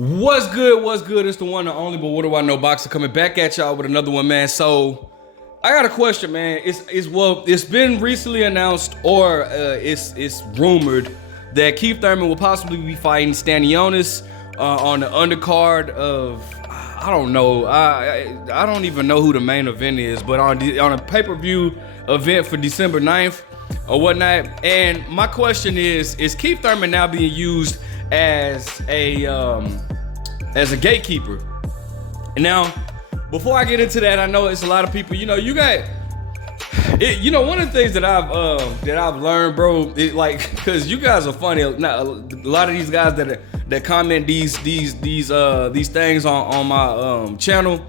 What's good? What's good? It's the one and only, but what do I know? Boxer coming back at y'all with another one, man. So I got a question, man. It's been recently announced, or it's rumored that Keith Thurman will possibly be fighting Stanionis on the undercard of, I don't know. I don't even know who the main event is, but on a pay-per-view event for December 9th or whatnot. And my question is Keith Thurman now being used as a gatekeeper? And now, before I get into that, I know it's a lot of people. One of the things that I've learned, bro, because you guys are funny. Now, a lot of these guys that comment these things on my channel.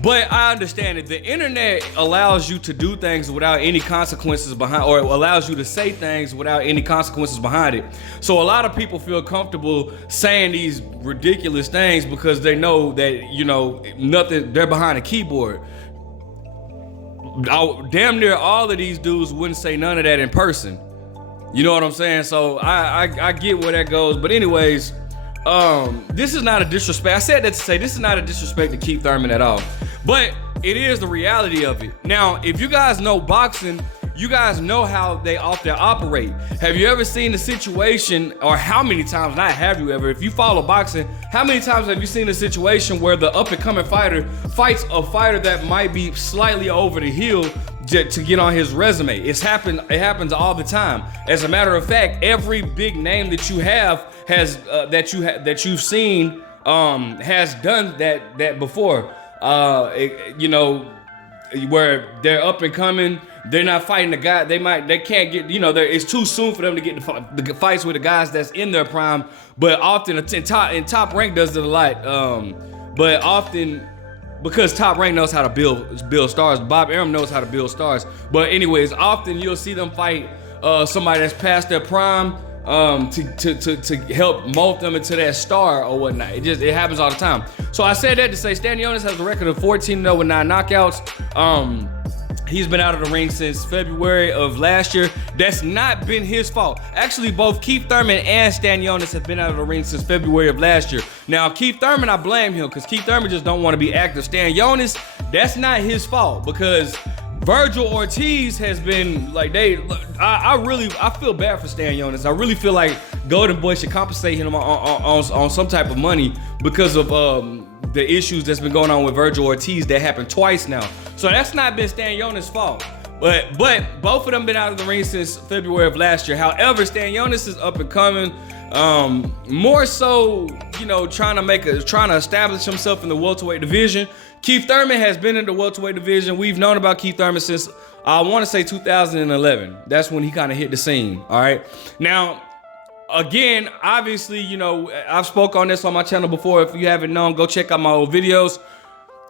But I understand it. The internet allows you to do things without any consequences behind, or allows you to say things without any consequences behind it. So a lot of people feel comfortable saying these ridiculous things because they know that, nothing, they're behind a keyboard. Damn near all of these dudes wouldn't say none of that in person. You know what I'm saying? So I get where that goes. But anyways, this is not a disrespect. I said that to say this is not a disrespect to Keith Thurman at all. But it is the reality of it. Now, if you guys know boxing, you guys know how they often operate. Have you ever seen a situation, or how many times, not have you ever, if you follow boxing, how many times have you seen a situation where the up-and-coming fighter fights a fighter that might be slightly over the hill to get on his resume? It happens all the time. As a matter of fact, every big name that you have that you've seen has done that before. Where they're up and coming, they're not fighting the guy. They can't get. It's too soon for them to get the fights with the guys that's in their prime. But often, in Top Rank does it a lot. But often, because Top Rank knows how to build stars, Bob Arum knows how to build stars. But anyways, often you'll see them fight somebody that's past their prime to help mold them into that star or whatnot. It happens all the time. So I said that to say Stanionis has a record of 14-0 with 9 knockouts. He's been out of the ring since February of last year. That's not been his fault. Actually, both Keith Thurman and Stanionis have been out of the ring since February of last year. Now, Keith Thurman, I blame him because Keith Thurman just don't want to be active. Stanionis, that's not his fault because Virgil Ortiz has been like I feel bad for Stanionis. I really feel like Golden Boy should compensate him on some type of money because of the issues that's been going on with Virgil Ortiz that happened twice now. So that's not been Stanionis' fault. But both of them been out of the ring since February of last year. However, Stanionis is up and coming. More so, trying to establish himself in the welterweight division. Keith Thurman has been in the welterweight division. We've known about Keith Thurman since, I want to say 2011. That's when he kind of hit the scene, all right? Now, again, obviously, I've spoke on this on my channel before. If you haven't known, go check out my old videos.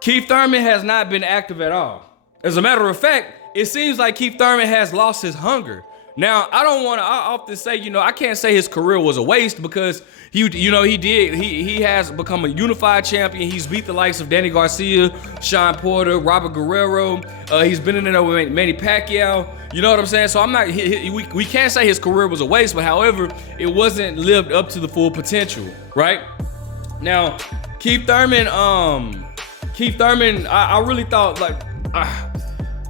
Keith Thurman has not been active at all. As a matter of fact, it seems like Keith Thurman has lost his hunger. Now, I often say, I can't say his career was a waste because he has become a unified champion. He's beat the likes of Danny Garcia, Sean Porter, Robert Guerrero. He's been in there with Manny Pacquiao. You know what I'm saying? So we can't say his career was a waste, but however, it wasn't lived up to the full potential, right? Now, Keith Thurman, I really thought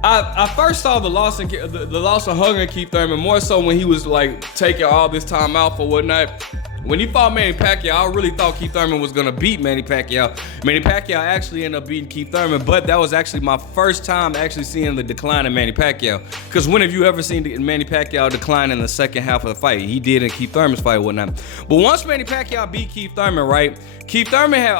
I first saw the loss of hunger in Keith Thurman more so when he was taking all this time out for whatnot. When he fought Manny Pacquiao, I really thought Keith Thurman was gonna beat Manny Pacquiao. Manny Pacquiao actually ended up beating Keith Thurman, but that was actually my first time actually seeing the decline in Manny Pacquiao. Because when have you ever seen Manny Pacquiao decline in the second half of the fight? He did in Keith Thurman's fight and whatnot. But once Manny Pacquiao beat Keith Thurman, right? Keith Thurman had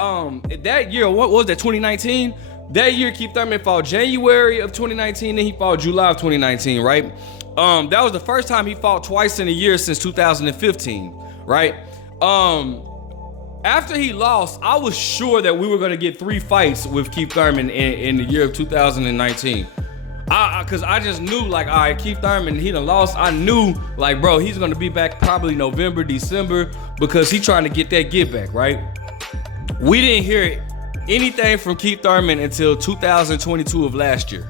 that year, what was that, 2019? That year, Keith Thurman fought January of 2019, and he fought July of 2019, right? That was the first time he fought twice in a year since 2015, right? After he lost, I was sure that we were gonna get 3 fights with Keith Thurman in the year of 2019. Cause I just knew all right, Keith Thurman, he done lost. I knew bro, he's gonna be back probably November, December, because he trying to get that get back, right? We didn't hear anything from Keith Thurman until 2022 of last year.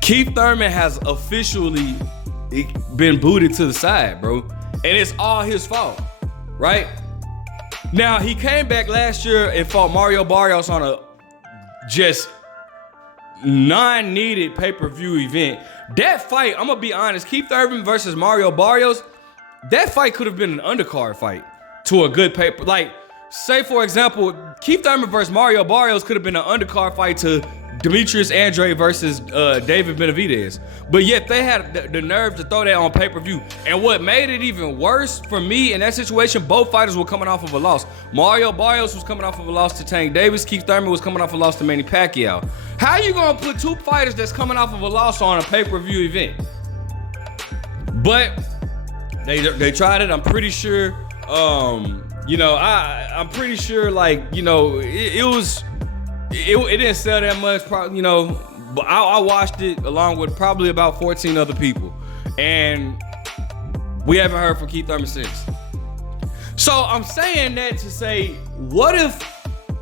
Keith Thurman has officially been booted to the side, bro. And it's all his fault. right? Now, he came back last year and fought Mario Barrios on a just non-needed pay-per-view event. That fight, I'm gonna be honest, Keith Thurman versus Mario Barrios, that fight could have been an undercard fight to a good paper. Like, say for example, Keith Thurman versus Mario Barrios could have been an undercard fight to Demetrius Andrade versus David Benavidez. But yet they had the nerve to throw that on pay-per-view. And what made it even worse for me in that situation, both fighters were coming off of a loss. Mario Barrios was coming off of a loss to Tank Davis. Keith Thurman was coming off a loss to Manny Pacquiao. How you gonna put two fighters that's coming off of a loss on a pay-per-view event? But they tried it. I'm pretty sure, I'm pretty sure, like, it didn't sell that much, but I watched it along with probably about 14 other people, and we haven't heard from Keith Thurman since. So I'm saying that to say, what if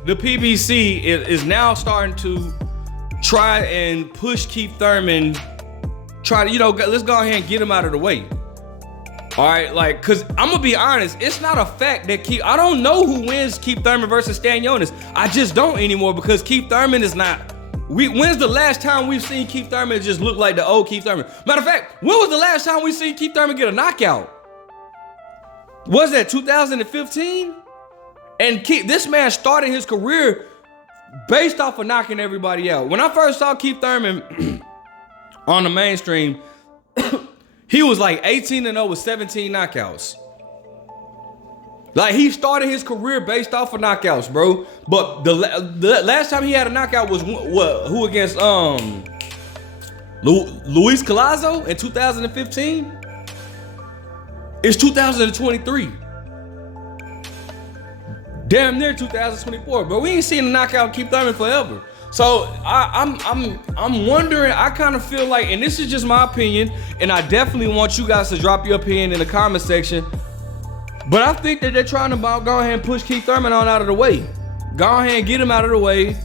the PBC is now starting to try and push Keith Thurman, let's go ahead and get him out of the way. All right, like, cause I'm gonna be honest, it's not a fact that I don't know who wins Keith Thurman versus Stanionis. I just don't anymore, because Keith Thurman is not. When's the last time we've seen Keith Thurman just look like the old Keith Thurman? Matter of fact, when was the last time we seen Keith Thurman get a knockout? Was that 2015? And this man started his career based off of knocking everybody out. When I first saw Keith Thurman on the mainstream, he was like 18-0 with 17 knockouts. Like, he started his career based off of knockouts, bro. But the last time he had a knockout was who against Luis Collazo in 2015? It's 2023. Damn near 2024, but we ain't seen a knockout Keith Thurman forever. So I'm wondering, I kind of feel like, and this is just my opinion, and I definitely want you guys to drop your opinion in the comment section, but I think that they're trying to go ahead and push Keith Thurman on out of the way. Go ahead and get him out of the way.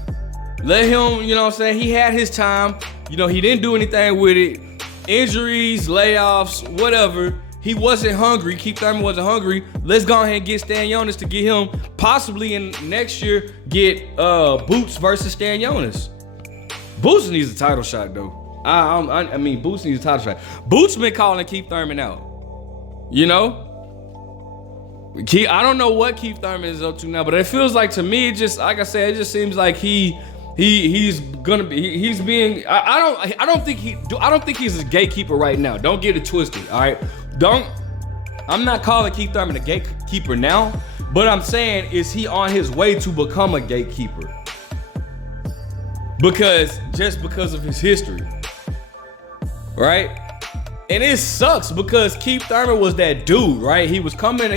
Let him, he had his time. He didn't do anything with it. Injuries, layoffs, whatever. He wasn't hungry. Keith Thurman wasn't hungry. Let's go ahead and get Stanionis to get him, possibly in next year, get Boots versus Stanionis. Boots needs a title shot, though. I mean, Boots needs a title shot. Boots been calling Keith Thurman out. I don't know what Keith Thurman is up to now, but it feels like, to me, it just, like I said, it just seems like he's being. I don't think he's a gatekeeper right now. Don't get it twisted, all right? I'm not calling Keith Thurman a gatekeeper now, but I'm saying, is he on his way to become a gatekeeper? Because of his history, right? And it sucks, because Keith Thurman was that dude, right? He came in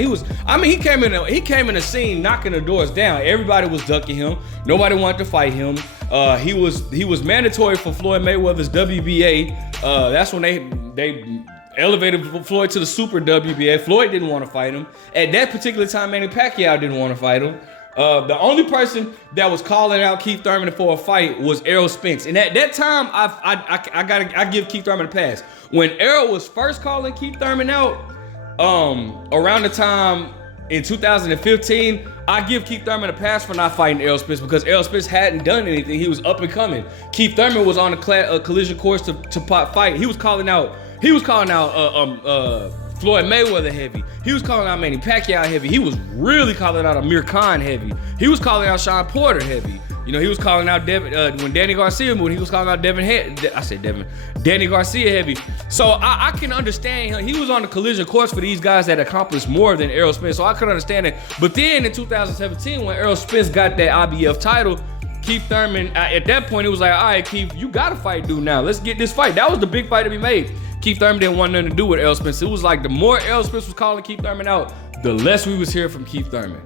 the scene knocking the doors down. Everybody was ducking him. Nobody wanted to fight him. He was mandatory for Floyd Mayweather's WBA. That's when they elevated Floyd to the Super WBA. Floyd didn't want to fight him. At that particular time, Manny Pacquiao didn't want to fight him. The only person that was calling out Keith Thurman for a fight was Errol Spence. And at that time, I give Keith Thurman a pass. When Errol was first calling Keith Thurman out, around the time in 2015, I give Keith Thurman a pass for not fighting Errol Spence, because Errol Spence hadn't done anything. He was up and coming. Keith Thurman was on a collision course to fight. He was calling out Floyd Mayweather heavy. He was calling out Manny Pacquiao heavy. He was really calling out Amir Khan heavy. He was calling out Sean Porter heavy. He was calling out when Danny Garcia moved, he was calling out Danny Garcia heavy. So I can understand him. He was on the collision course for these guys that accomplished more than Errol Spence. So I could understand it. But then in 2017, when Errol Spence got that IBF title, Keith Thurman, at that point, it was like, all right, Keith, you got to fight dude now. Let's get this fight. That was the big fight to be made. Keith Thurman didn't want nothing to do with Errol Spence. It was like, the more Errol Spence was calling Keith Thurman out, the less we was hearing from Keith Thurman.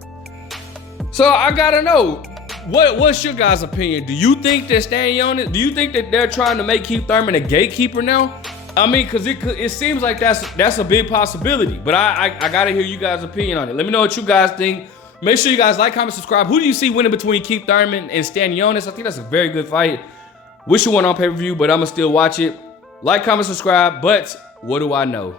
So I gotta know, what's your guys' opinion? Do you think that Stanionis, do you think that they're trying to make Keith Thurman a gatekeeper now? I mean, because it seems like that's a big possibility. But I gotta hear you guys' opinion on it. Let me know what you guys think. Make sure you guys like, comment, subscribe. Who do you see winning between Keith Thurman and Stanionis? I think that's a very good fight. Wish you won on pay-per-view, but I'ma still watch it. Like, comment, subscribe, but what do I know?